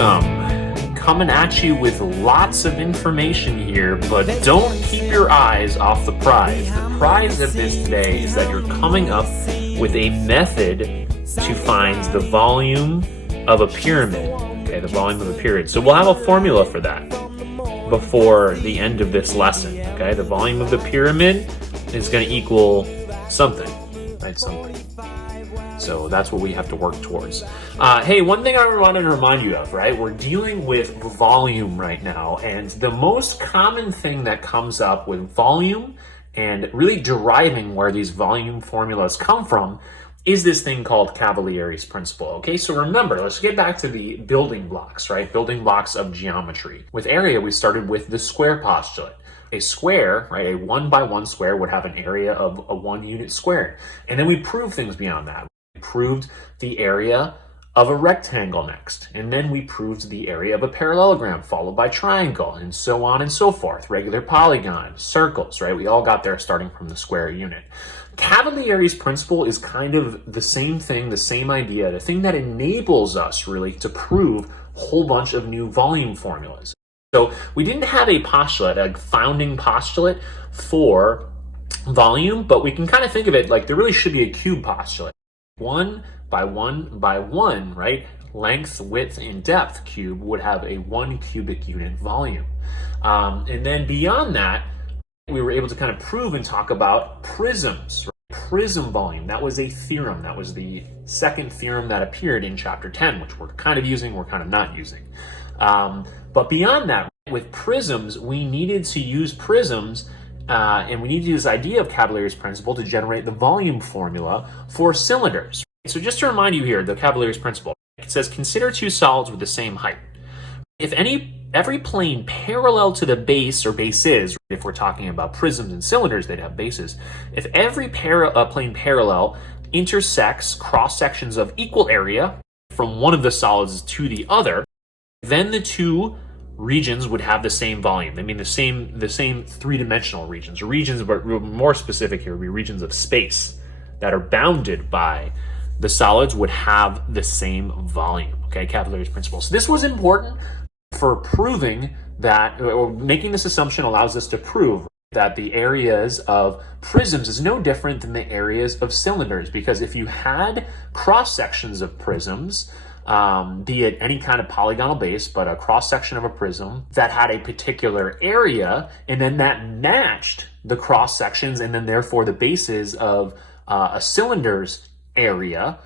Welcome. Coming at you with lots of information here, but don't keep your eyes off the prize. The prize of this today is that you're coming up with a method to find the volume of a pyramid. Okay, the volume of a pyramid. So we'll have a formula for that before the end of this lesson. Okay, the volume of the pyramid is going to equal something, right? Something. So that's what we have to work towards. Hey, one thing I wanted to remind you of, right? We're dealing with volume right now, and the most common thing that comes up with volume and really deriving where these volume formulas come from is this thing called Cavalieri's principle. Okay, so remember, let's get back to the building blocks, right? Building blocks of geometry. With area, we started with the square postulate. A square, right, a 1 by 1 square would have an area of a 1 unit squared. And then we proved things beyond that. We proved the area of a rectangle next. And then we proved the area of a parallelogram followed by triangle and so on and so forth. Regular polygon, circles, right? We all got there starting from the square unit. Cavalieri's principle is kind of the same thing, the same idea, the thing that enables us really to prove a whole bunch of new volume formulas. So we didn't have a postulate, a founding postulate for volume, but we can kind of think of it like there really should be a cube postulate. 1 by 1 by 1, right? Length, width, and depth cube would have a 1 cubic unit volume. And then beyond that, we were able to kind of prove and talk about prisms, right? Prism volume. That was a theorem. That was the second theorem that appeared in chapter 10, which we're kind of using, we're kind of not using. But beyond that, with prisms, we needed to use prisms and we need to use this idea of Cavalieri's principle to generate the volume formula for cylinders. So just to remind you here, the Cavalieri's principle, it says consider two solids with the same height. If every plane parallel to the base or bases, if we're talking about prisms and cylinders, they'd have bases. If every plane parallel intersects cross sections of equal area from one of the solids to the other, then the two regions would have the same volume. I mean the same three-dimensional regions. Regions, but more specific here, would be regions of space that are bounded by the solids would have the same volume. Okay, Cavalieri's principle. So this was important for proving that, or making this assumption allows us to prove that the areas of prisms is no different than the areas of cylinders, because if you had cross sections of prisms, be it any kind of polygonal base, but a cross-section of a prism that had a particular area, and then that matched the cross-sections and then therefore the bases of a cylinder's area,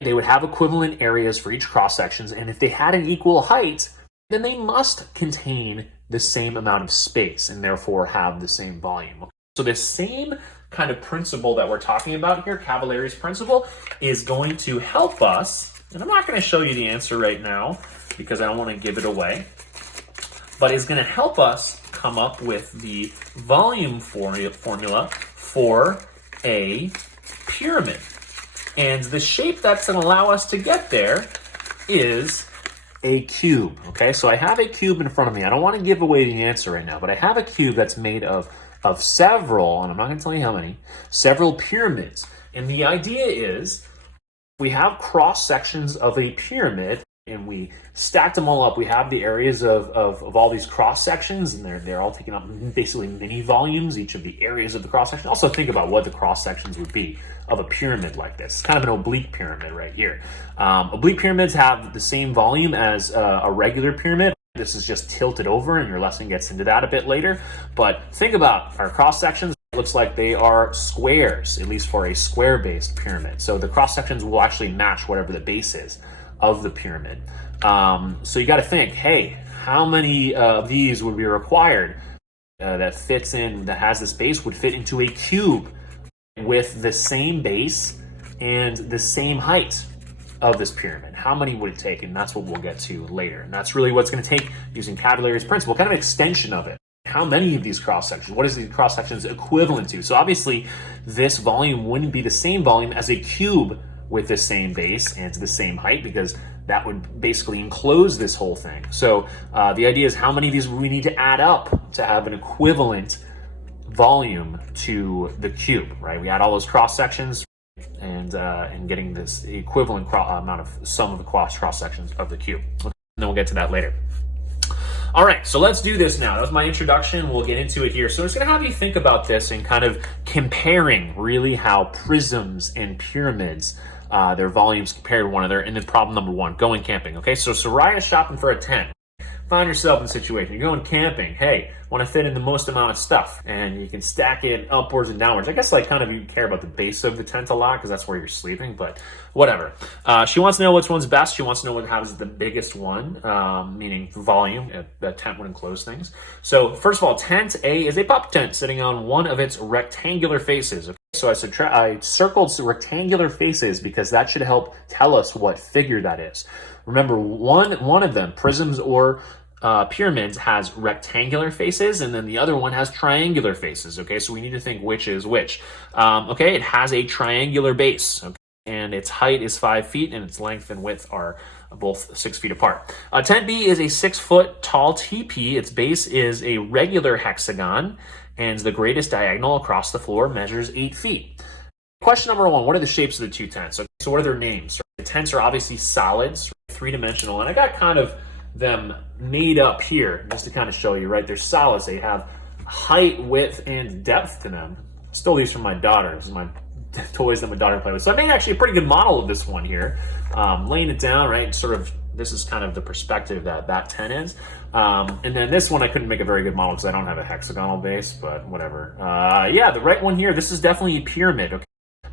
they would have equivalent areas for each cross-sections, and if they had an equal height, then they must contain the same amount of space and therefore have the same volume. So this same kind of principle that we're talking about here, Cavalieri's principle, is going to help us. And I'm not going to show you the answer right now because I don't want to give it away, but it's going to help us come up with the volume formula for a pyramid. And the shape that's going to allow us to get there is a cube. Okay, so I have a cube in front of me. I don't want to give away the answer right now, but I have a cube that's made of several, and I'm not going to tell you how many, several pyramids. And the idea is, we have cross sections of a pyramid and we stacked them all up. We have the areas of all these cross sections, and they're all taking up basically mini volumes, each of the areas of the cross section. Also think about what the cross sections would be of a pyramid like this. It's kind of an oblique pyramid right here. Oblique pyramids have the same volume as a regular pyramid. This is just tilted over, and your lesson gets into that a bit later. But think about our cross sections. Looks like they are squares, at least for a square-based pyramid. So the cross-sections will actually match whatever the base is of the pyramid. So you got to think, hey, how many of these would be required that fits in, that has this base, would fit into a cube with the same base and the same height of this pyramid? How many would it take? And that's what we'll get to later. And that's really what's going to take using Cavalieri's principle, kind of an extension of it. How many of these cross-sections? What is these cross-sections equivalent to? So obviously, this volume wouldn't be the same volume as a cube with the same base and the same height, because that would basically enclose this whole thing. So the idea is how many of these we need to add up to have an equivalent volume to the cube, right? We add all those cross-sections and getting this equivalent amount of sum of the cross-sections of the cube. then we'll get to that later. All right, so let's do this now. That was my introduction. We'll get into it here. So it's going to have you think about this and kind of comparing really how prisms and pyramids, their volumes compare to one another. And then problem number one, going camping. Okay, so Soraya's shopping for a tent. Find yourself in a situation, you're going camping. Hey, want to fit in the most amount of stuff, and you can stack it upwards and downwards. I guess like kind of you care about the base of the tent a lot because that's where you're sleeping, but whatever. She wants to know which one's best. She wants to know what has the biggest one, meaning volume. The tent would enclose things. So first of all, tent A is a pop tent sitting on one of its rectangular faces. Okay? So I circled some rectangular faces because that should help tell us what figure that is. Remember, one of them, prisms or pyramids, has rectangular faces, and then the other one has triangular faces. Okay, so we need to think which is which. Okay, it has a triangular base, okay, and its height is 5 feet, and its length and width are both 6 feet apart. Tent B is a 6 foot tall TP. Its base is a regular hexagon, and the greatest diagonal across the floor measures 8 feet. Question number one, what are the shapes of the two tents? Okay, so what are their names? The tents are obviously solids, three-dimensional, and I got kind of them made up here just to kind of show you, right? They're solids. They have height, width, and depth to them. I stole these from my daughter. This is my toys that my daughter played with. So I made actually a pretty good model of this one here. Laying it down, right? Sort of, this is kind of the perspective that tent is. And then this one, I couldn't make a very good model because I don't have a hexagonal base, but whatever. Yeah, the right one here, this is definitely a pyramid, okay?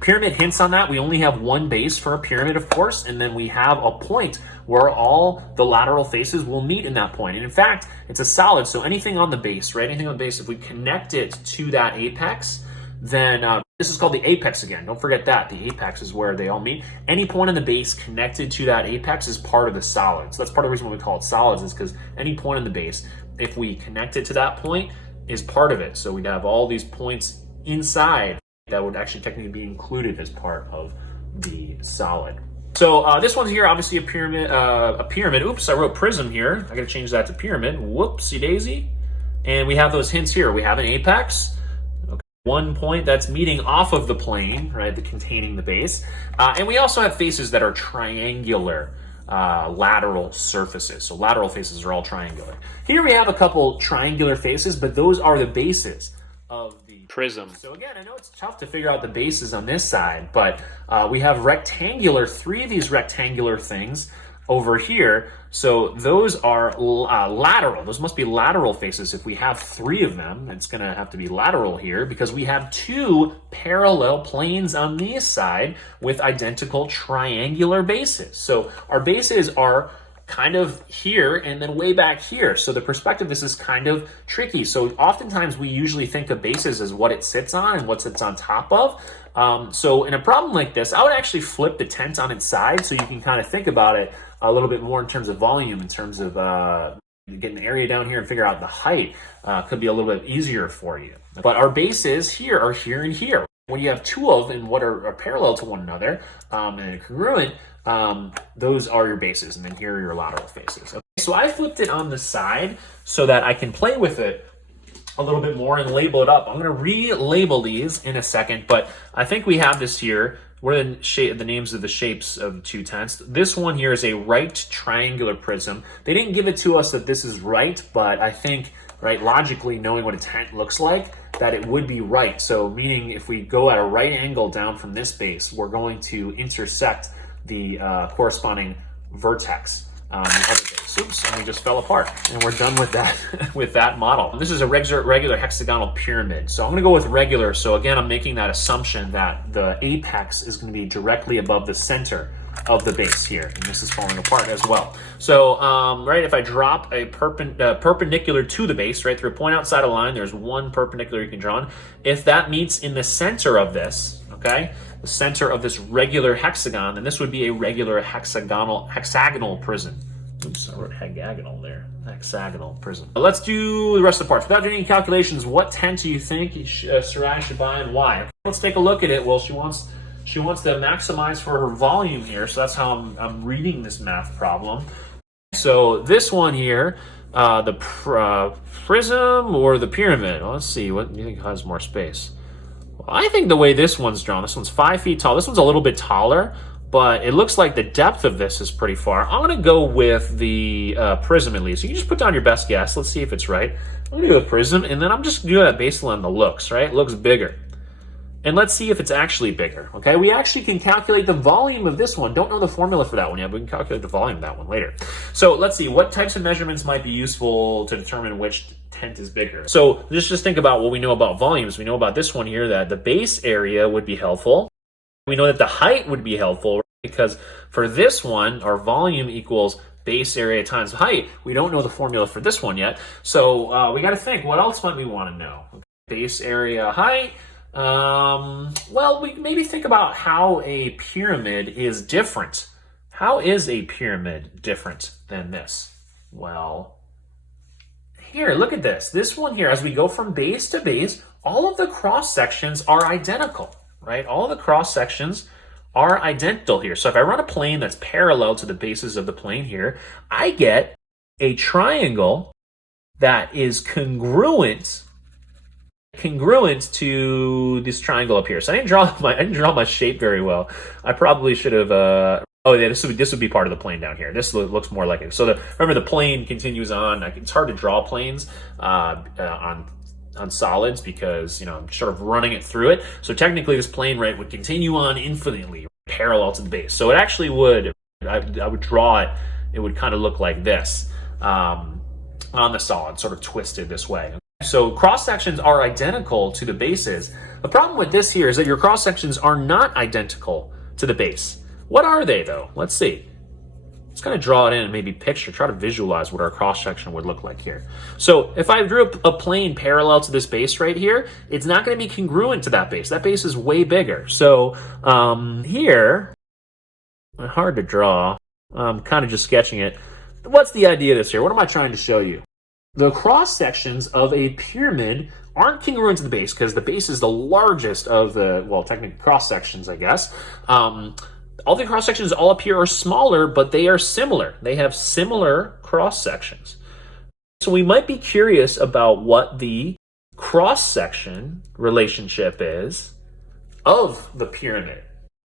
Pyramid hints on that. We only have one base for a pyramid, of course, and then we have a point where all the lateral faces will meet in that point. And in fact, it's a solid, so anything on the base, right? Anything on the base, if we connect it to that apex, then this is called the apex again. Don't forget that. The apex is where they all meet. Any point on the base connected to that apex is part of the solid. So that's part of the reason why we call it solids, is because any point on the base, if we connect it to that point, is part of it. So we'd have all these points inside that would actually technically be included as part of the solid. So this one's here, obviously a pyramid. Oops, I wrote prism here. I gotta change that to pyramid. Whoopsie daisy. And we have those hints here. We have an apex, okay, one point that's meeting off of the plane, right, containing the base. And we also have faces that are triangular lateral surfaces. So lateral faces are all triangular. Here we have a couple triangular faces, but those are the bases of the prism. So again, I know it's tough to figure out the bases on this side, but we have three of these rectangular things over here. So those are lateral. Those must be lateral faces. If we have three of them, it's going to have to be lateral here because we have two parallel planes on this side with identical triangular bases. So our bases are kind of here and then way back here. So the perspective, this is kind of tricky. So oftentimes we usually think of bases as what it sits on and what sits on top of. So in a problem like this, I would actually flip the tent on its side so you can kind of think about it a little bit more in terms of volume, in terms of getting the area down here and figure out the height could be a little bit easier for you. But our bases here are here and here. When you have two of them what are parallel to one another and congruent, those are your bases, and then here are your lateral faces. Okay, so I flipped it on the side so that I can play with it a little bit more and label it up. I'm going to relabel these in a second, but I think we have this here. What are the names of the shapes of two tents? This one here is a right triangular prism. They didn't give it to us that this is right, but I think, right, logically knowing what a tent looks like, that it would be right. So meaning if we go at a right angle down from this base, we're going to intersect the corresponding vertex the other base. Oops, and we just fell apart. And we're done with that with that model. This is a regular hexagonal pyramid. So I'm going to go with regular. So again, I'm making that assumption that the apex is going to be directly above the center of the base here, and this is falling apart as well. So, right, if I drop a perpendicular to the base, right, through a point outside a line, there's one perpendicular you can draw on. If that meets in the center of this, okay, the center of this regular hexagon, then this would be a regular hexagonal prism. Oops, I wrote hexagonal there. Hexagonal prism. Let's do the rest of the parts. Without doing any calculations, what tent do you think Sarai should buy and why? Okay, let's take a look at it. Well, she wants to maximize for her volume here, so that's how I'm reading this math problem. So this one here, the prism or the pyramid? Well, let's see, what do you think has more space? Well, I think the way this one's drawn, this one's 5 feet tall. This one's a little bit taller, but it looks like the depth of this is pretty far. I'm going to go with the prism at least. So you just put down your best guess. Let's see if it's right. I'm going to go with prism, and then I'm just doing that based on the looks, right? It looks bigger. And let's see if it's actually bigger, okay? We actually can calculate the volume of this one. Don't know the formula for that one yet, but we can calculate the volume of that one later. So let's see, what types of measurements might be useful to determine which tent is bigger? So just think about what we know about volumes. We know about this one here that the base area would be helpful. We know that the height would be helpful, right? Because for this one, our volume equals base area times height. We don't know the formula for this one yet. So we got to think, what else might we want to know? Okay. Base area, height. Well, we maybe think about how a pyramid is different. How is a pyramid different than this? Well, here, look at this. This one here, as we go from base to base, all of the cross sections are identical, right? All of the cross sections are identical here. So if I run a plane that's parallel to the bases of the plane here, I get a triangle that is congruent to this triangle up here. So I didn't draw my shape very well. I probably should have. Oh yeah, this would be part of the plane down here. This looks more like it. So remember the plane continues on. It's hard to draw planes on solids because I'm sort of running it through it. So technically, this plane would continue on infinitely parallel to the base. So it actually would. I would draw it. It would kind of look like this on the solid, sort of twisted this way. So cross sections are identical to the bases. The problem with this here is that your cross sections are not identical to the base. What are they though? Let's see. Let's kind of draw it in and maybe try to visualize what our cross section would look like here. So if I drew a plane parallel to this base right here, it's not going to be congruent to that base. That base is way bigger. So here, hard to draw. I'm kind of just sketching it. What's the idea of this here? What am I trying to show you? The cross sections of a pyramid aren't congruent to the base because the base is the largest of the, well, technically cross sections, I guess. All the cross sections all up here are smaller, but they are similar. They have similar cross sections. So we might be curious about what the cross section relationship is of the pyramid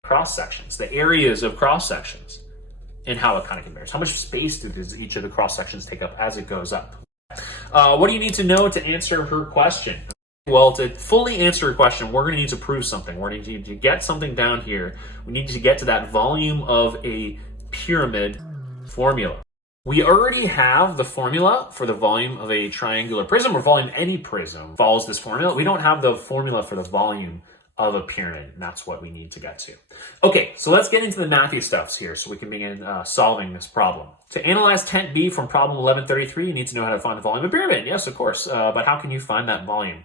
cross sections, the areas of cross sections, and how it kind of compares. How much space does each of the cross sections take up as it goes up? What do you need to know to answer her question? Well, to fully answer her question, we're going to need to prove something. We're going to need to get something down here. We need to get to that volume of a pyramid formula. We already have the formula for the volume of a triangular prism, or volume any prism follows this formula. We don't have the formula for the volume of a pyramid, and that's what we need to get to. Okay, so let's get into the mathy stuffs here so we can begin solving this problem. To analyze tent B from problem 1133, you need to know how to find the volume of a pyramid. Yes, of course, but how can you find that volume?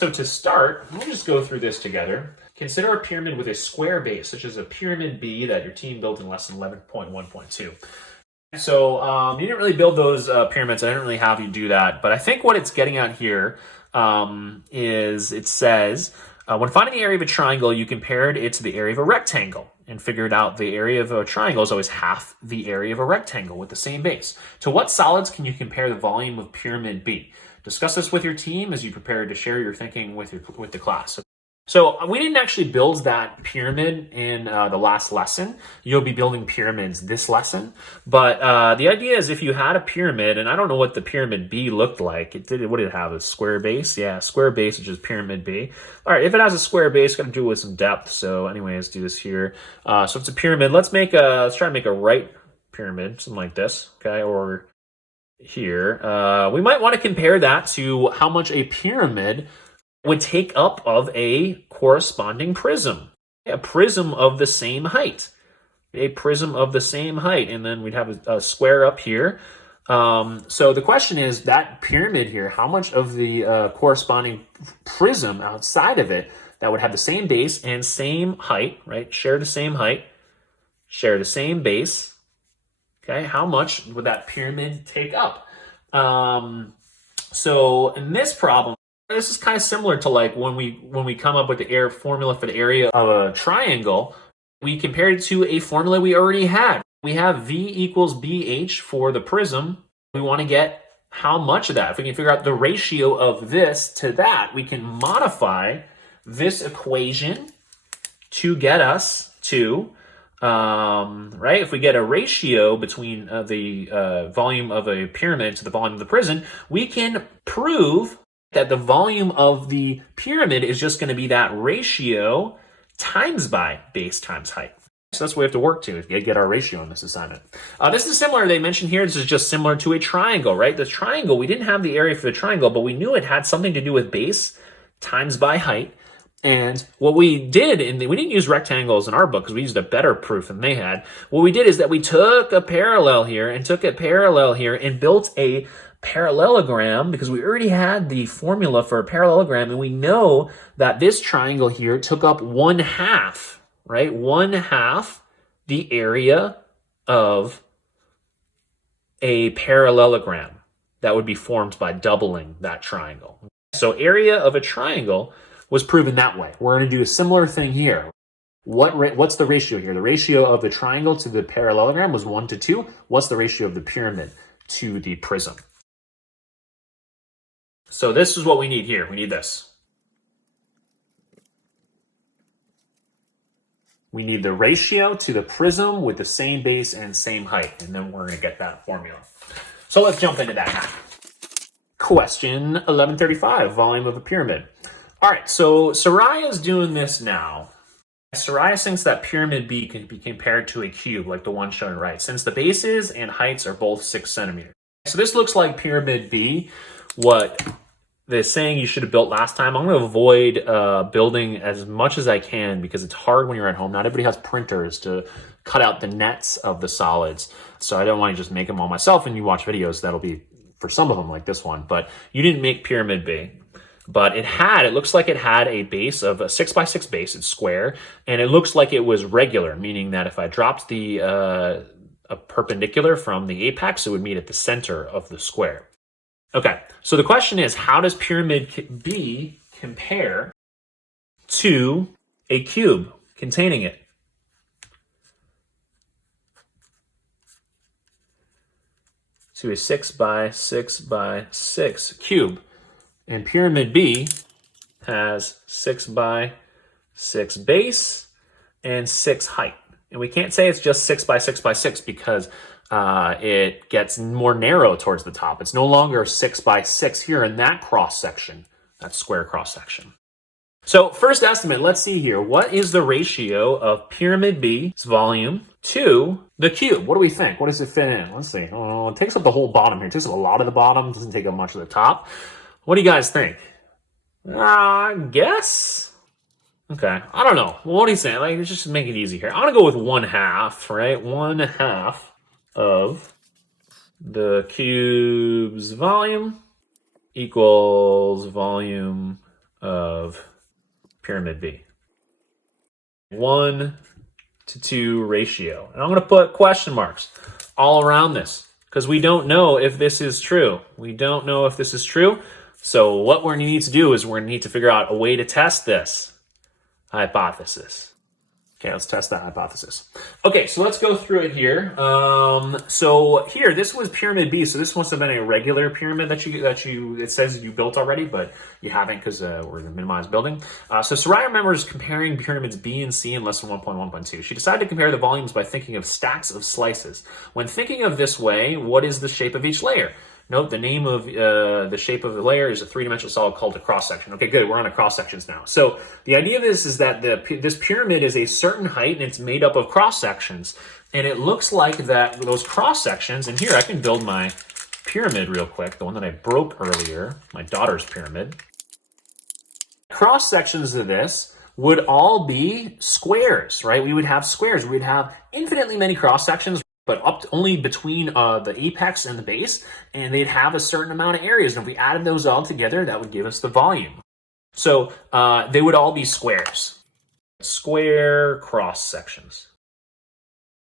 So to start, we'll just go through this together. Consider a pyramid with a square base, such as a pyramid B that your team built in lesson 11.1.2. So you didn't really build those pyramids. I didn't really have you do that, but I think what it's getting at here is it says, when finding the area of a triangle, you compared it to the area of a rectangle and figured out the area of a triangle is always half the area of a rectangle with the same base. To what solids can you compare the volume of pyramid B? Discuss this with your team as you prepare to share your thinking with the class. So we didn't actually build that pyramid in the last lesson. You'll be building pyramids this lesson. But the idea is if you had a pyramid, and I don't know what the pyramid B looked like. What did it have? A square base? Yeah, square base, which is pyramid B. All right, if it has a square base, got to do it with some depth. So anyway, let's do this here. So it's a pyramid. Let's try to make a right pyramid, something like this, okay? Or here. We might want to compare that to how much a pyramid would take up of a corresponding prism. A prism of the same height. A prism of the same height. And then we'd have a square up here. So the question is, that pyramid here, how much of the corresponding prism outside of it that would have the same base and same height, right? Share the same height, share the same base. Okay, how much would that pyramid take up? So in this problem, this is kind of similar to like when we come up with the formula for the area of a triangle, we compared it to a formula we already had. We have V equals BH for the prism. We want to get how much of that. If we can figure out the ratio of this to that, we can modify this equation to get us to right? If we get a ratio between the volume of a pyramid to the volume of the prism, we can prove that the volume of the pyramid is just going to be that ratio times by base times height. So that's what we have to work to get our ratio in this assignment. This is similar, they mentioned here, this is just similar to a triangle, right? The triangle, we didn't have the area for the triangle, but we knew it had something to do with base times by height. And what we did, and we didn't use rectangles in our book because we used a better proof than they had. What we did is that we took a parallel here and took a parallel here and built a parallelogram because we already had the formula for a parallelogram, and we know that this triangle here took up 1/2, right? 1/2 the area of a parallelogram that would be formed by doubling that triangle. So area of a triangle was proven that way. We're going to do a similar thing here. What's the ratio here? The ratio of the triangle to the parallelogram was 1 to 2. What's the ratio of the pyramid to the prism? So this is what we need here. We need this. We need the ratio to the prism with the same base and same height, and then we're going to get that formula. So let's jump into that now. Question 1135, volume of a pyramid. All right, so Soraya is doing this now. Soraya thinks that pyramid B can be compared to a cube, like the one shown right, since the bases and heights are both 6 centimeters. So this looks like pyramid B, what they're saying you should have built last time. I'm going to avoid building as much as I can because it's hard when you're at home. Not everybody has printers to cut out the nets of the solids. So I don't want to just make them all myself, and you watch videos, that'll be for some of them like this one. But you didn't make pyramid B. But it looks like it had a base of a 6x6 base, it's square, and it looks like it was regular, meaning that if I dropped the a perpendicular from the apex, it would meet at the center of the square. Okay, so the question is, how does pyramid B compare to a cube containing it? To a 6x6x6 cube. And pyramid B has 6x6 base and 6 height. And we can't say it's just 6x6x6 because it gets more narrow towards the top. It's no longer 6x6 here in that cross section, that square cross section. So first estimate, let's see here. What is the ratio of pyramid B's volume to the cube? What do we think? What does it fit in? Let's see. Oh, it takes up the whole bottom here. It takes up a lot of the bottom. It doesn't take up much of the top. What do you guys think? I guess. Okay, I don't know. What do you say? Like, let's just make it easy here. I'm gonna go with 1/2, right? 1/2 of the cube's volume equals volume of pyramid B. 1 to 2 ratio. And I'm gonna put question marks all around this because we don't know if this is true. We don't know if this is true. So what we're going to need to do is we're going to need to figure out a way to test this hypothesis. Okay, let's test that hypothesis. Okay, so let's go through it here. So here, this was pyramid B. So this must have been a regular pyramid that it says you built already, but you haven't because we're in the minimized building. So Soraya remembers comparing pyramids B and C in lesson 1.1.2. She decided to compare the volumes by thinking of stacks of slices. When thinking of this way, what is the shape of each layer? Note the name of the shape of the layer is a three-dimensional solid called a cross-section. Okay, good. We're on the cross-sections now. So the idea of this is that this pyramid is a certain height and it's made up of cross-sections. And it looks like that those cross-sections, and here I can build my pyramid real quick, the one that I broke earlier, my daughter's pyramid. Cross-sections of this would all be squares, right? We would have squares. We'd have infinitely many cross-sections, but up to only between the apex and the base, and they'd have a certain amount of areas. And if we added those all together, that would give us the volume. So they would all be squares. Square cross sections.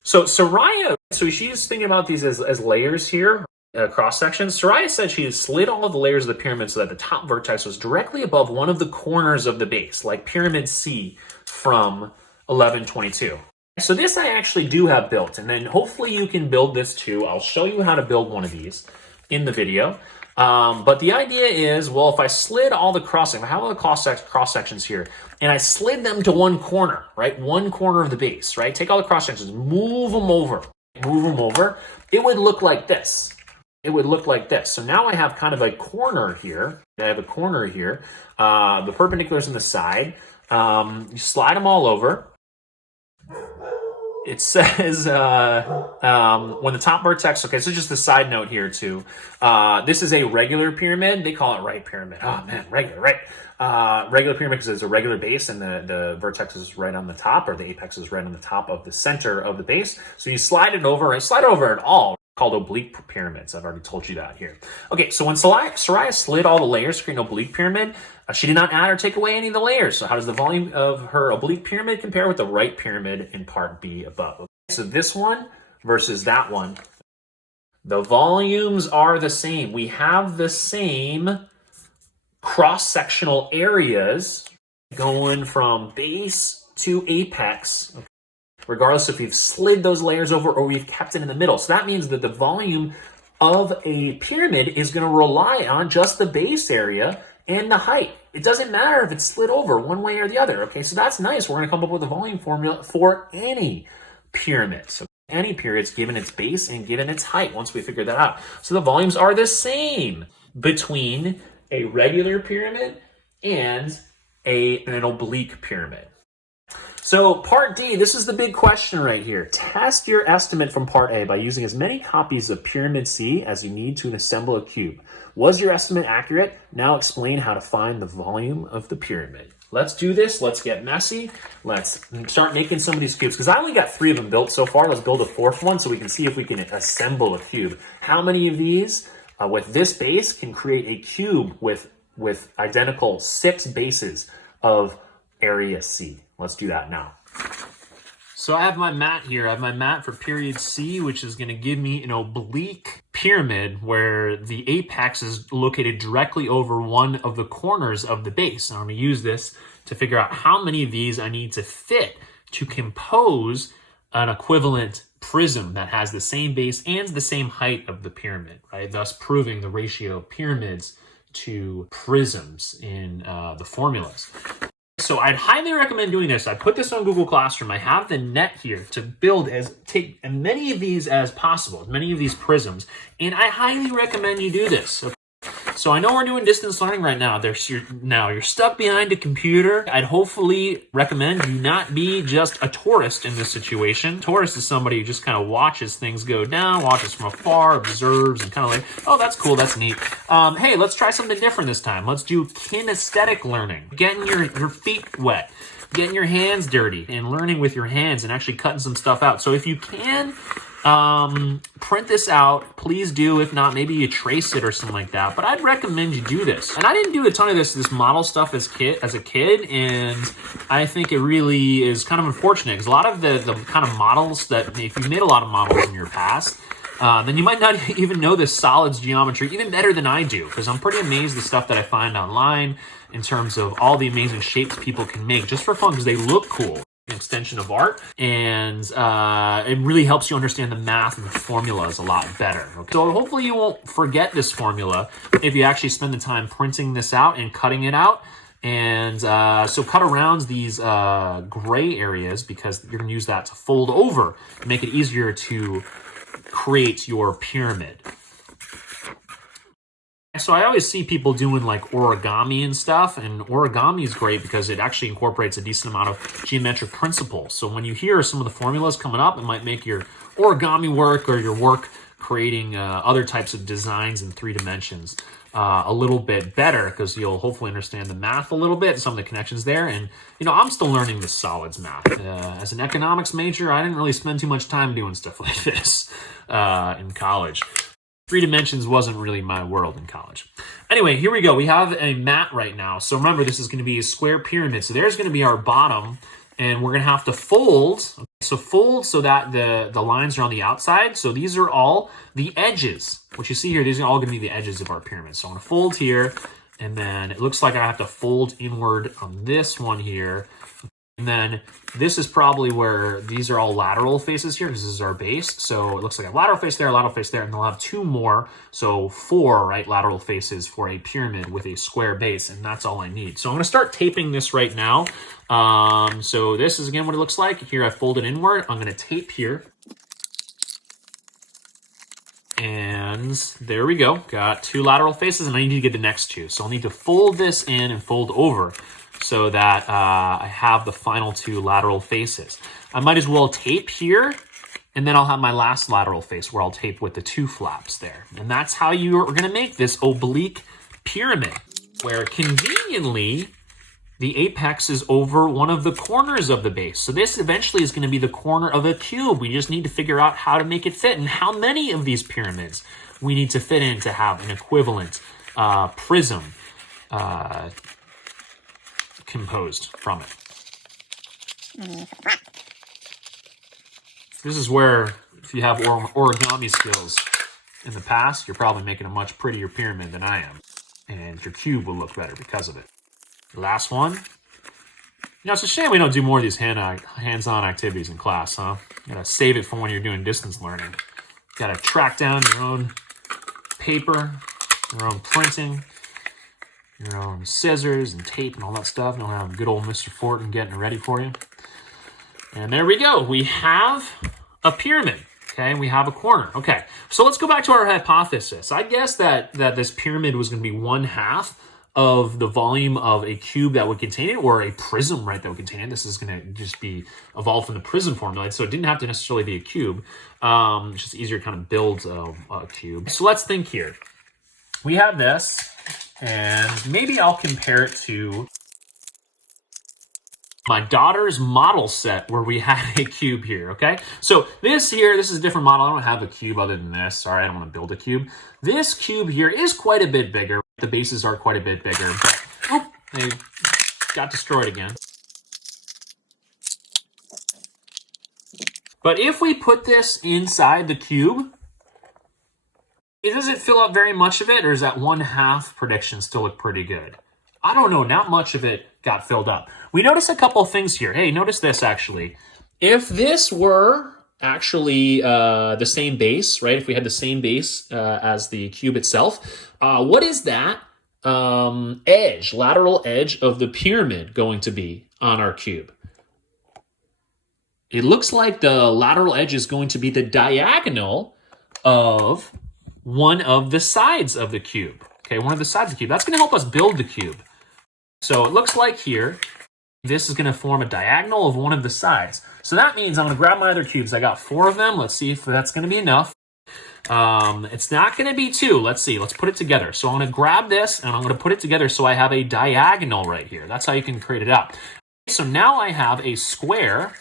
So Soraya, so she's thinking about these as layers here, cross sections. Soraya said she had slid all of the layers of the pyramid so that the top vertex was directly above one of the corners of the base, like pyramid C from 1122. So this I actually do have built, and then hopefully you can build this too. I'll show you how to build one of these in the video. But the idea is, well, if I slid all the cross-sections, I have all the cross-sections here, and I slid them to one corner, right? One corner of the base, right? Take all the cross-sections, move them over, it would look like this. It would look like this. So now I have kind of a corner here. I have a corner here. The perpendiculars on the side. You slide them all over. It says when the top vertex, okay, so just a side note here too. This is a regular pyramid. They call it right pyramid. Oh man, regular, right? Regular pyramid because it's a regular base and the vertex is right on the top, or the apex is right on the top of the center of the base. So you slide it over, and slide over at all, called oblique pyramids. I've already told you that here. Okay, so when Soraya slid all the layers to create an oblique pyramid, she did not add or take away any of the layers. So how does the volume of her oblique pyramid compare with the right pyramid in part B above? Okay, so this one versus that one, the volumes are the same. We have the same cross-sectional areas going from base to apex, okay, regardless if we've slid those layers over or we've kept it in the middle. So that means that the volume of a pyramid is going to rely on just the base area and the height. It doesn't matter if it's slid over one way or the other. Okay, so that's nice. We're going to come up with a volume formula for any pyramid. So any pyramid's given its base and given its height once we figure that out. So the volumes are the same between a regular pyramid and an oblique pyramid. So part D, this is the big question right here. Test your estimate from part A by using as many copies of Pyramid C as you need to assemble a cube. Was your estimate accurate? Now explain how to find the volume of the pyramid. Let's do this. Let's get messy. Let's start making some of these cubes, because I only got 3 of them built so far. Let's build a 4th one so we can see if we can assemble a cube. How many of these with this base can create a cube with identical 6 bases of area C? Let's do that now. So I have my mat here. I have my mat for period C, which is going to give me an oblique pyramid where the apex is located directly over one of the corners of the base. And I'm going to use this to figure out how many of these I need to fit to compose an equivalent prism that has the same base and the same height of the pyramid, right? Thus proving the ratio of pyramids to prisms in the formulas. So I'd highly recommend doing this. I put this on Google Classroom. I have the net here to take as many of these as possible, as many of these prisms, and I highly recommend you do this. Okay? So I know we're doing distance learning right now. You're stuck behind a computer. I'd hopefully recommend you not be just a tourist in this situation. Tourist is somebody who just kind of watches things go down, watches from afar, observes, and kind of like, oh, that's cool, that's neat. Hey, let's try something different this time. Let's do kinesthetic learning. Getting your feet wet, getting your hands dirty, and learning with your hands and actually cutting some stuff out. So if you can print this out, please do. If not, maybe you trace it or something like that. But I'd recommend you do this. And I didn't do a ton of this model stuff as a kid, and I think it really is kind of unfortunate because a lot of the kind of models that, if you made a lot of models in your past, then you might not even know this solids geometry even better than I do, because I'm pretty amazed the stuff that I find online in terms of all the amazing shapes people can make just for fun because they look cool. Extension of art, and it really helps you understand the math and the formulas a lot better. Okay? So hopefully you won't forget this formula if you actually spend the time printing this out and cutting it out. And so cut around these gray areas, because you're going to use that to fold over and make it easier to create your pyramid. So I always see people doing like origami and stuff, and origami is great because it actually incorporates a decent amount of geometric principles. So when you hear some of the formulas coming up, it might make your origami work or your work creating other types of designs in 3 dimensions a little bit better, because you'll hopefully understand the math a little bit, some of the connections there. And, you know, I'm still learning the solids math. As an economics major, I didn't really spend too much time doing stuff like this in college. 3 dimensions wasn't really my world in college. Anyway, here we go. We have a mat right now. So remember, this is going to be a square pyramid. So there's going to be our bottom, and we're going to have to fold. So fold so that the lines are on the outside. So these are all the edges. What you see here, these are all going to be the edges of our pyramid. So I'm going to fold here, and then it looks like I have to fold inward on this one here. And then this is probably where these are all lateral faces here, because this is our base. So it looks like a lateral face there, and they'll have 2 more. So 4, right, lateral faces for a pyramid with a square base, and that's all I need. So I'm gonna start taping this right now. So this is again what it looks like. Here I fold it inward. I'm gonna tape here. And there we go. Got 2 lateral faces, and I need to get the next 2. So I'll need to fold this in and fold over so that I have the final 2 lateral faces. I might as well tape here, and then I'll have my last lateral face where I'll tape with the 2 flaps there. And that's how you're going to make this oblique pyramid, where conveniently the apex is over one of the corners of the base. So this eventually is going to be the corner of a cube. We just need to figure out how to make it fit and how many of these pyramids we need to fit in to have an equivalent prism composed from it. This is where, if you have origami skills in the past, you're probably making a much prettier pyramid than I am. And your cube will look better because of it. Last one. You know, it's a shame we don't do more of these hands-on activities in class, huh? You gotta save it for when you're doing distance learning. You gotta track down your own paper, your own printing, your own scissors and tape and all that stuff. You'll have good old Mr. Fortin getting it ready for you. And there we go. We have a pyramid. Okay, and we have a corner. Okay, so let's go back to our hypothesis. I guess that this pyramid was going to be 1/2 of the volume of a cube that would contain it, or a prism, right, that would contain it. This is going to just be evolved from the prism formula, so it didn't have to necessarily be a cube. It's just easier to kind of build a cube. So let's think here. We have this, and maybe I'll compare it to my daughter's model set where we had a cube here, okay? So this is a different model. I don't have a cube other than this. Sorry, I don't want to build a cube. This cube here is quite a bit bigger. The bases are quite a bit bigger, but they got destroyed again. But if we put this inside the cube, does it fill up very much of it, or does that 1/2 prediction still look pretty good? I don't know, not much of it got filled up. We notice a couple things here. Hey, notice this actually. If this were actually the same base, right? If we had the same base as the cube itself, what is that lateral edge of the pyramid going to be on our cube? It looks like the lateral edge is going to be the diagonal of one of the sides of the cube. Okay, one of the sides of the cube. That's going to help us build the cube. So it looks like here, this is going to form a diagonal of one of the sides. So that means I'm going to grab my other cubes. I got 4 of them. Let's see if that's going to be enough. It's not going to be 2. Let's see. Let's put it together. So I'm going to grab this, and I'm going to put it together so I have a diagonal right here. That's how you can create it out. So now I have a square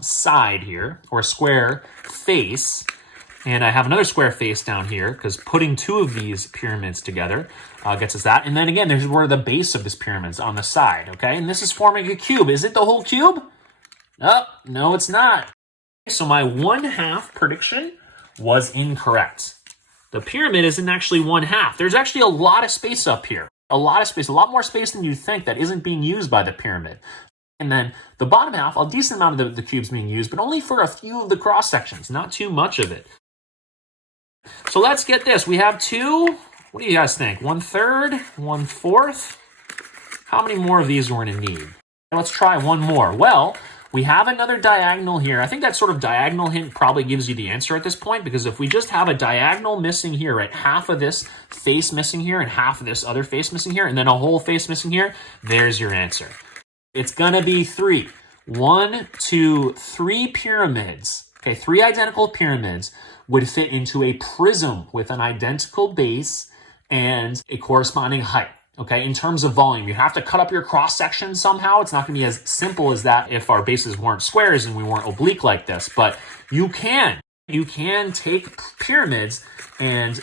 side here, or a square face. And I have another square face down here, because putting 2 of these pyramids together gets us that. And then again, there's where the base of this pyramid's on the side, okay? And this is forming a cube. Is it the whole cube? Oh, no, it's not. So my 1/2 prediction was incorrect. The pyramid isn't actually 1/2. There's actually a lot of space up here. A lot of space, a lot more space than you'd think that isn't being used by the pyramid. And then the bottom half, a decent amount of the cube's being used, but only for a few of the cross sections, not too much of it. So let's get this. We have 2. What do you guys think? 1/3, 1/4. How many more of these we're going to need? Let's try one more. Well, we have another diagonal here. I think that sort of diagonal hint probably gives you the answer at this point, because if we just have a diagonal missing here, right, half of this face missing here and half of this other face missing here, and then a whole face missing here, there's your answer. It's going to be 3. 1, 2, 3 pyramids. Okay, 3 identical pyramids would fit into a prism with an identical base and a corresponding height. Okay, in terms of volume, you have to cut up your cross section somehow. It's not going to be as simple as that if our bases weren't squares and we weren't oblique like this, but you can take pyramids and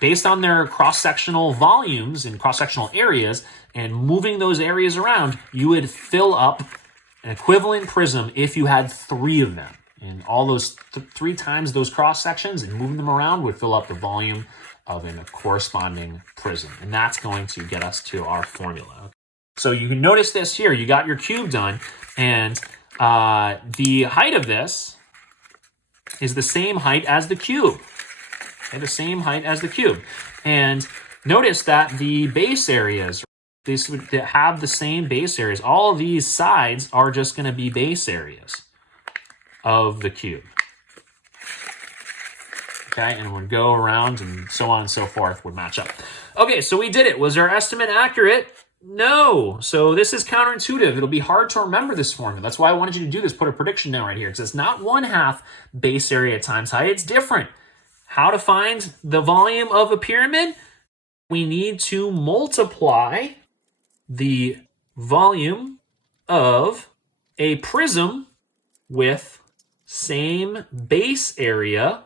based on their cross-sectional volumes and cross-sectional areas and moving those areas around, you would fill up an equivalent prism if you had 3 of them. And all those 3 times those cross sections and moving them around would fill up the volume of a corresponding prism. And that's going to get us to our formula. So you can notice this here. You got your cube done, and the height of this is the same height as the cube. Okay, the same height as the cube. And notice that the base areas, these would have the same base areas. All of these sides are just going to be base areas of the cube. Okay, and it would go around and so on and so forth would match up. Okay, so we did it. Was our estimate accurate? No. So this is counterintuitive. It'll be hard to remember this formula. That's why I wanted you to do this. Put a prediction down right here. Because it's not 1/2 base area times height. It's different. How to find the volume of a pyramid? We need to multiply the volume of a prism with same base area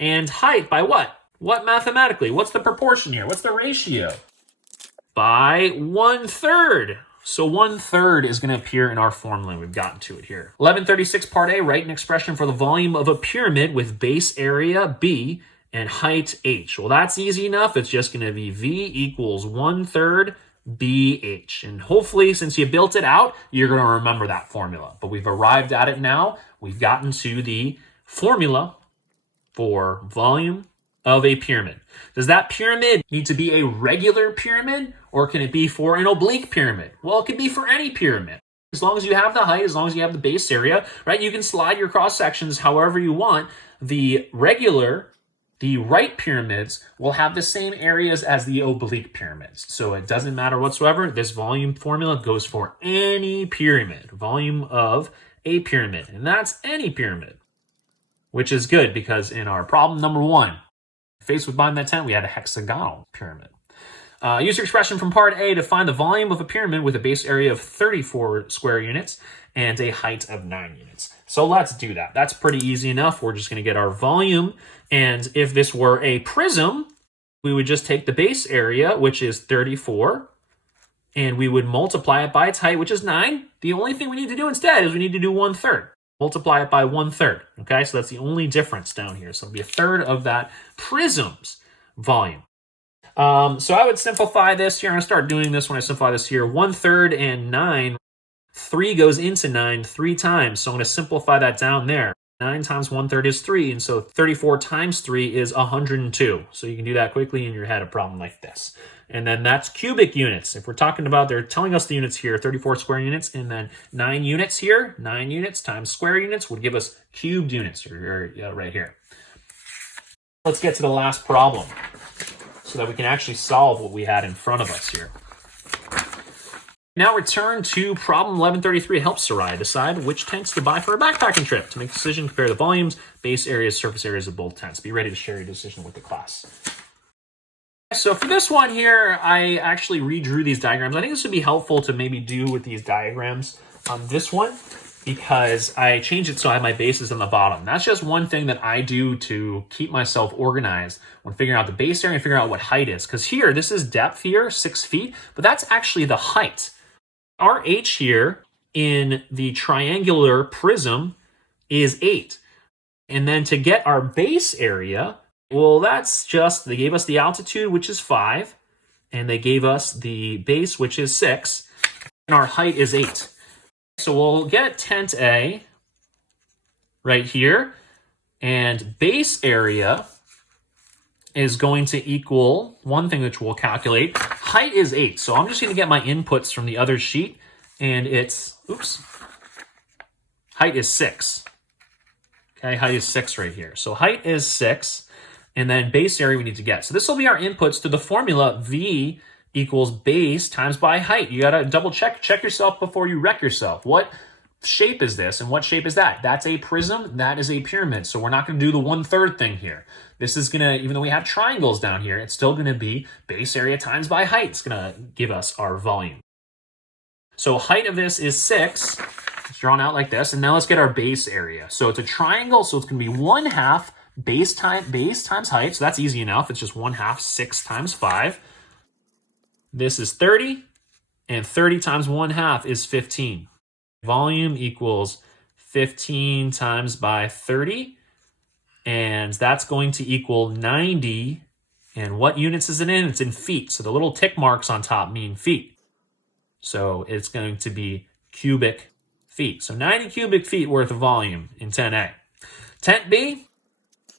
and height by what? What mathematically? What's the proportion here? What's the ratio? By 1/3. So 1/3 is going to appear in our formula. We've gotten to it here. 1136 part A, write an expression for the volume of a pyramid with base area B and height H. Well, that's easy enough. It's just going to be V equals 1/3 BH. And hopefully, since you built it out, you're going to remember that formula. But we've arrived at it now. We've gotten to the formula for volume of a pyramid. Does that pyramid need to be a regular pyramid, or can it be for an oblique pyramid? Well, it can be for any pyramid. As long as you have the height, as long as you have the base area, right? You can slide your cross sections however you want. The right pyramids will have the same areas as the oblique pyramids. So it doesn't matter whatsoever. This volume formula goes for any pyramid, volume of a pyramid, and that's any pyramid, which is good because in our problem number 1, faced with bottom that tent, we had a hexagonal pyramid. Use your expression from part A to find the volume of a pyramid with a base area of 34 square units and a height of 9 units. So let's do that. That's pretty easy enough. We're just going to get our volume. And if this were a prism, we would just take the base area, which is 34, and we would multiply it by its height, which is 9. The only thing we need to do instead is we need to do 1/3. Multiply it by 1/3. Okay, so that's the only difference down here. So it'll be 1/3 of that prism's volume. So I would simplify this here. I'm going to start doing this when I simplify this here. 1/3 and 9. 3 goes into 9 3 times. So I'm going to simplify that down there. 9 times 1/3 is 3. And so 34 times 3 is 102. So you can do that quickly in your head, a problem like this. And then that's cubic units. If we're talking about, they're telling us the units here, 34 square units, and then 9 units here. 9 units times square units would give us cubed units right here. Let's get to the last problem so that we can actually solve what we had in front of us here. Now return to problem 1133. It helps Sarai decide which tents to buy for a backpacking trip. To make a decision, compare the volumes, base areas, surface areas of both tents. Be ready to share your decision with the class. So for this one here, I actually redrew these diagrams. I think this would be helpful to maybe do with these diagrams on this one because I changed it so I have my bases on the bottom. That's just one thing that I do to keep myself organized when figuring out the base area and figuring out what height is. Because here, this is depth here, 6 feet, but that's actually the height. Our H here in the triangular prism is 8. And then to get our base area, well, that's just, they gave us the altitude, which is 5, and they gave us the base, which is 6, and our height is 8. So we'll get tent A right here, and base area is going to equal one thing which we'll calculate. Height is 8, so I'm just going to get my inputs from the other sheet, and it's, height is 6. Okay, height is 6 right here. So height is 6. And then base area we need to get. So this will be our inputs to the formula V equals base times by height. You got to double check yourself before you wreck yourself. What shape is this and what shape is that? That's a prism, that is a pyramid. So we're not going to do the 1/3 thing here. This is going to, even though we have triangles down here, it's still going to be base area times by height. It's going to give us our volume. So height of this is 6. It's drawn out like this. And now let's get our base area. So it's a triangle, so it's going to be 1/2 base times height, so that's easy enough. It's just 1/2, 6 times 5. This is 30, and 30 times 1/2 is 15. Volume equals 15 times by 30, and that's going to equal 90. And what units is it in? It's in feet, so the little tick marks on top mean feet. So it's going to be cubic feet. So 90 cubic feet worth of volume in 10A. Tent B,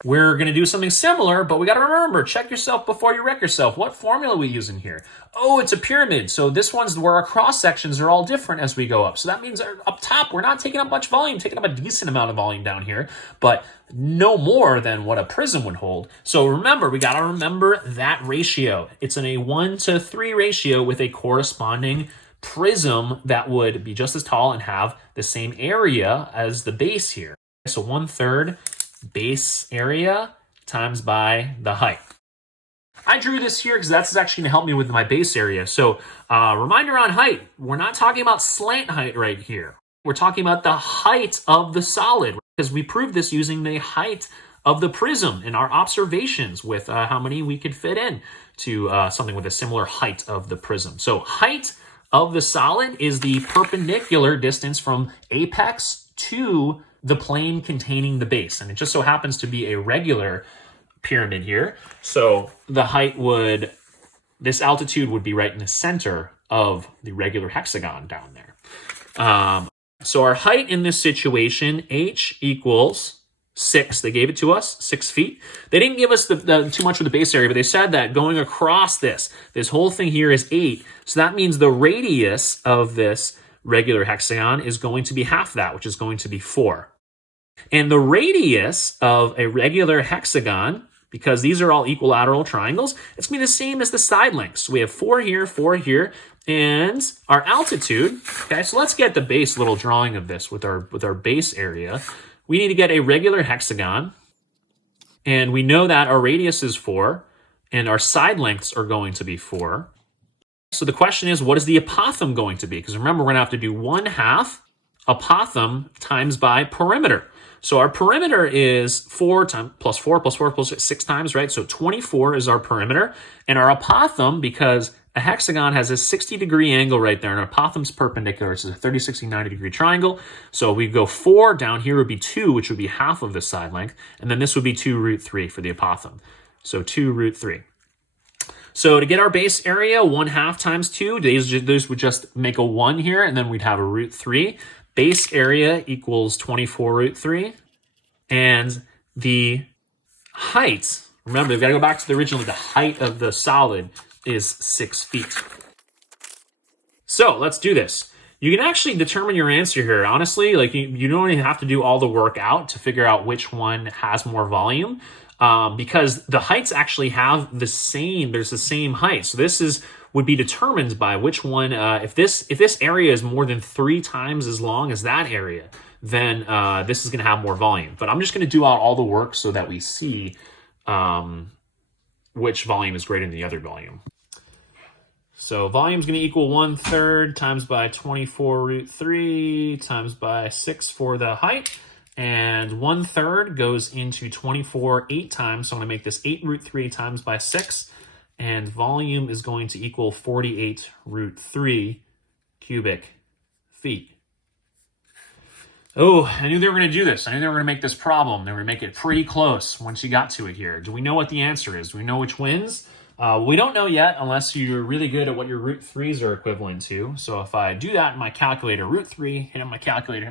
we're going to do something similar, but we got to remember, check yourself before you wreck yourself. What formula are we using here? Oh, it's a pyramid. So this one's where our cross sections are all different as we go up. So that means up top, we're not taking up much volume, taking up a decent amount of volume down here, but no more than what a prism would hold. So remember, we got to remember that ratio. It's in a 1:3 ratio with a corresponding prism that would be just as tall and have the same area as the base here. So 1/3 base area times by the height. I drew this here because that's actually going to help me with my base area. So reminder on height, we're not talking about slant height right here. We're talking about the height of the solid, because we proved this using the height of the prism in our observations with how many we could fit in to something with a similar height of the prism. So height of the solid is the perpendicular distance from apex to the plane containing the base. And it just so happens to be a regular pyramid here. So the height would, this altitude would be right in the center of the regular hexagon down there. So our height in this situation, h equals 6. They gave it to us, 6 feet. They didn't give us too much of the base area, but they said that going across this whole thing here is 8. So that means the radius of this regular hexagon is going to be half that, which is going to be 4. And the radius of a regular hexagon, because these are all equilateral triangles, it's going to be the same as the side lengths. So we have 4 here, and our altitude, okay, so let's get the base little drawing of this with our base area. We need to get a regular hexagon, and we know that our radius is 4, and our side lengths are going to be 4. So the question is, what is the apothem going to be? Because remember, we're going to have to do 1/2 apothem times by perimeter. So our perimeter is 4 times plus 4 plus 4 plus 6 times, right? So 24 is our perimeter. And our apothem, because a hexagon has a 60-degree angle right there, and our apothem's perpendicular. It's a 30, 60, 90-degree triangle. So we go 4, down here would be 2, which would be half of the side length. And then this would be 2√3 for the apothem. So 2√3. So to get our base area, 1/2 times 2, those would just make a 1 here, and then we'd have a √3. Base area equals 24√3. And the height, remember, we've got to go back to the original, the height of the solid is 6 feet. So let's do this. You can actually determine your answer here. Honestly, like you don't even have to do all the work out to figure out which one has more volume. Because the heights actually have the same, there's the same height. So this would be determined by which one, if this area is more than 3 times as long as that area, then this is going to have more volume. But I'm just going to do out all the work so that we see which volume is greater than the other volume. So volume is going to equal 1/3 times by 24√3 times by 6 for the height. And 1/3 goes into 24 8 times. So I'm going to make this 8√3 times by 6. And volume is going to equal 48√3 cubic feet. Oh, I knew they were going to do this. I knew they were going to make this problem. They were going to make it pretty close once you got to it here. Do we know what the answer is? Do we know which wins? We don't know yet unless you're really good at what your √3s are equivalent to. So if I do that in my calculator, √3, hit my calculator,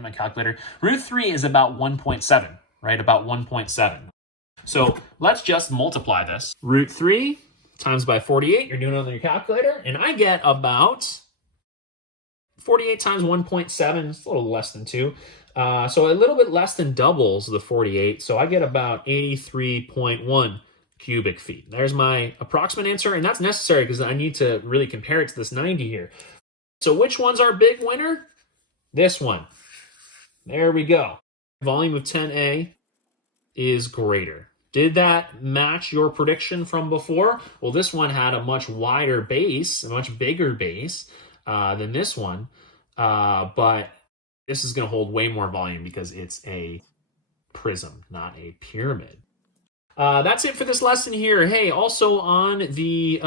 √3 is about 1.7, right? About 1.7. So let's just multiply this. √3 times by 48, you're doing it on your calculator, and I get about 48 times 1.7, it's a little less than 2. So a little bit less than doubles the 48, so I get about 83.1 cubic feet. There's my approximate answer, and that's necessary because I need to really compare it to this 90 here. So which one's our big winner? This one. There we go. Volume of 10A is greater. Did that match your prediction from before? Well, this one had a much wider base, a much bigger base than this one, but this is going to hold way more volume because it's a prism, not a pyramid. That's it for this lesson here. Hey, also on the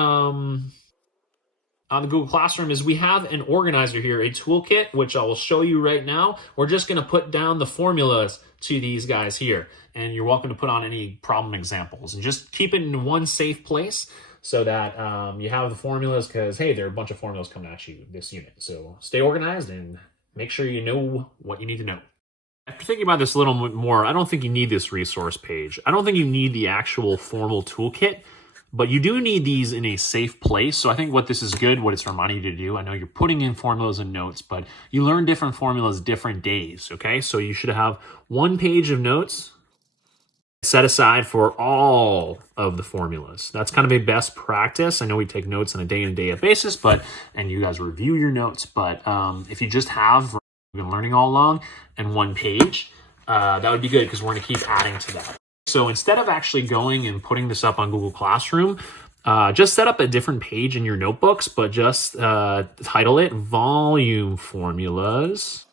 Google Classroom is we have an organizer here, a toolkit, which I will show you right now. We're just going to put down the formulas to these guys here, and you're welcome to put on any problem examples and just keep it in one safe place so that you have the formulas, because, hey, there are a bunch of formulas coming at you this unit. So stay organized and make sure you know what you need to know. After thinking about this a little bit more, I don't think you need this resource page. I don't think you need the actual formal toolkit, but you do need these in a safe place. So I think what this is good, what it's reminding you to do, I know you're putting in formulas and notes, but you learn different formulas different days, okay? So you should have one page of notes set aside for all of the formulas. That's kind of a best practice. I know we take notes on a day-in, day-out basis, and you guys review your notes, but if you just have been learning all along and one page, that would be good, because we're going to keep adding to that. So instead of actually going and putting this up on Google Classroom, just set up a different page in your notebooks, but just title it Volume Formulas.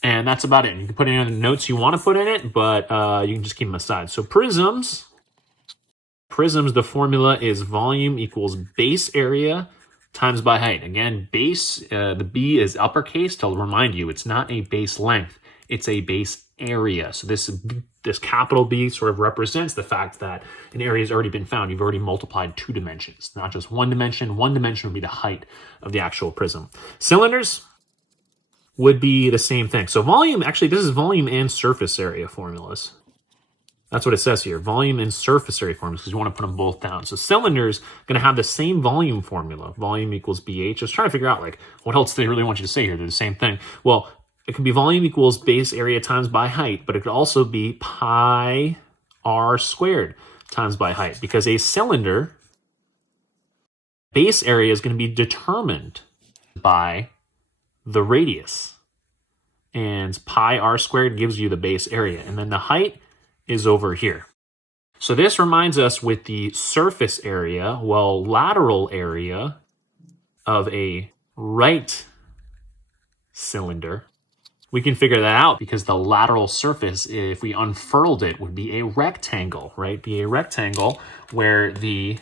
And that's about it. You can put in the notes you want to put in it, but you can just keep them aside. So prisms, the formula is volume equals base area times by height. Again, base, the B is uppercase to remind you it's not a base length, it's a base area. So this capital B sort of represents the fact that an area has already been found. You've already multiplied 2 dimensions, not just 1 dimension. 1 dimension would be the height of the actual prism. Cylinders would be the same thing. So volume, actually, this is volume and surface area formulas. That's what it says here, volume and surface area formulas, because you want to put them both down. So cylinders going to have the same volume formula. Volume equals BH. I was trying to figure out, like, what else they really want you to say here. They're the same thing. Well, it could be volume equals base area times by height, but it could also be pi r squared times by height, because a cylinder base area is going to be determined by the radius, and pi r squared gives you the base area, and then the height is over here. So this reminds us with the surface area, well, lateral area of a right cylinder, we can figure that out because the lateral surface, if we unfurled it, would be a rectangle, right? Be a rectangle where the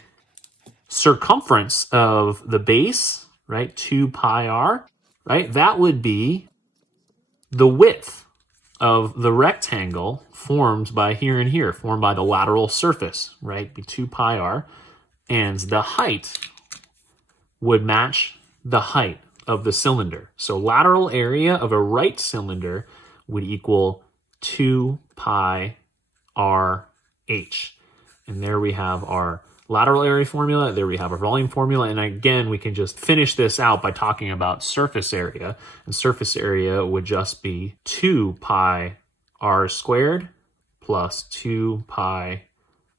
circumference of the base, right, 2 pi r, right, that would be the width of the rectangle formed by here and here, formed by the lateral surface, right, be 2 pi r, and the height would match the height of the cylinder. So lateral area of a right cylinder would equal 2 pi r h. And there we have our lateral area formula. There we have our volume formula. And again, we can just finish this out by talking about surface area. And surface area would just be 2 pi r squared plus 2 pi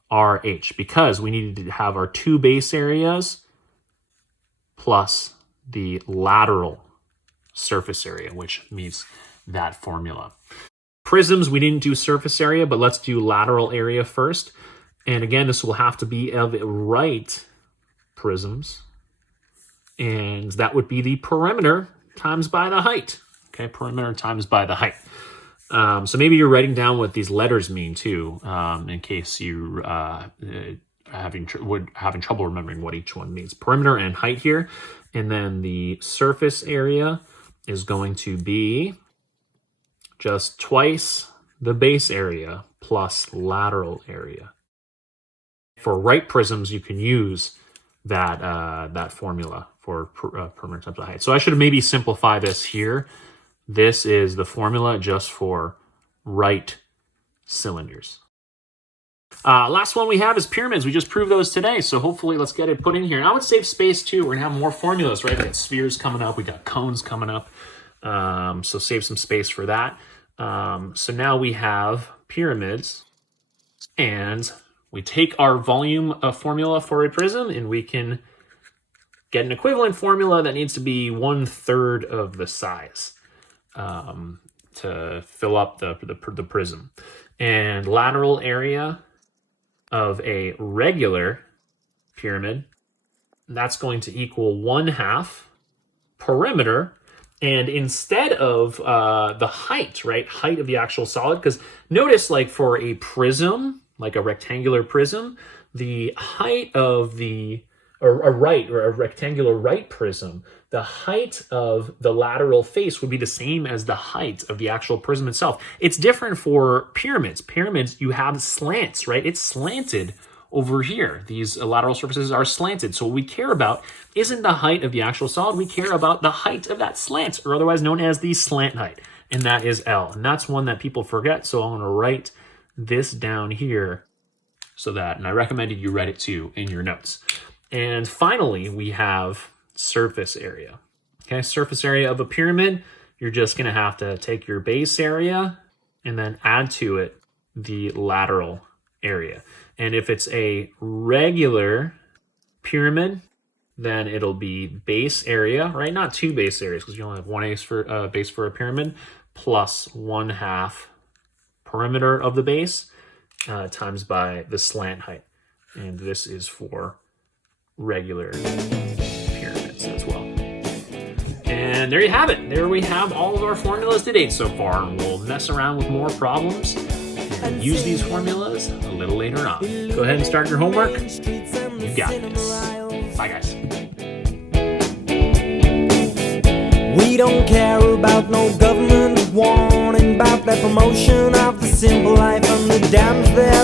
RH, because we needed to have our 2 base areas plus the lateral surface area, which meets that formula. Prisms, we didn't do surface area, but let's do lateral area first. And again, this will have to be of right prisms. And that would be the perimeter times by the height. Okay, perimeter times by the height. So maybe you're writing down what these letters mean too, in case you having trouble remembering what each one means. Perimeter and height here. And then the surface area is going to be just twice the base area plus lateral area. For right prisms, you can use that that formula for perimeter times the height. So I should maybe simplify this here. This is the formula just for right cylinders. Last one we have is pyramids. We just proved those today, so hopefully let's get it put in here. And I would save space too. We're gonna have more formulas, right? We got spheres coming up, we got cones coming up. So save some space for that. So now we have pyramids, and we take our volume formula for a prism, and we can get an equivalent formula that needs to be 1/3 of the size to fill up the prism. And lateral area of a regular pyramid, that's going to equal 1/2 perimeter. And instead of the height, right, height of the actual solid, because notice, like for a prism, like a rectangular prism, the height of a rectangular right prism, the height of the lateral face would be the same as the height of the actual prism itself. It's different for pyramids. Pyramids, you have slants, right? It's slanted over here. These lateral surfaces are slanted. So what we care about isn't the height of the actual solid. We care about the height of that slant, or otherwise known as the slant height. And that is L. And that's one that people forget. So I'm going to write this down here so that, and I recommended you write it too in your notes. And finally, we have surface area. Okay, surface area of a pyramid, you're just going to have to take your base area and then add to it the lateral area. And if it's a regular pyramid, then it'll be base area, right? Not two base areas, because you only have one base for a pyramid, plus 1/2 perimeter of the base times by the slant height. And this is for regular pyramids as well. And there you have it. There we have all of our formulas to date so far. And we'll mess around with more problems and use these formulas a little later on. Go ahead and start your homework. You got this. Bye, guys. We don't care about no government warning about the promotion of the simple life and the damage there.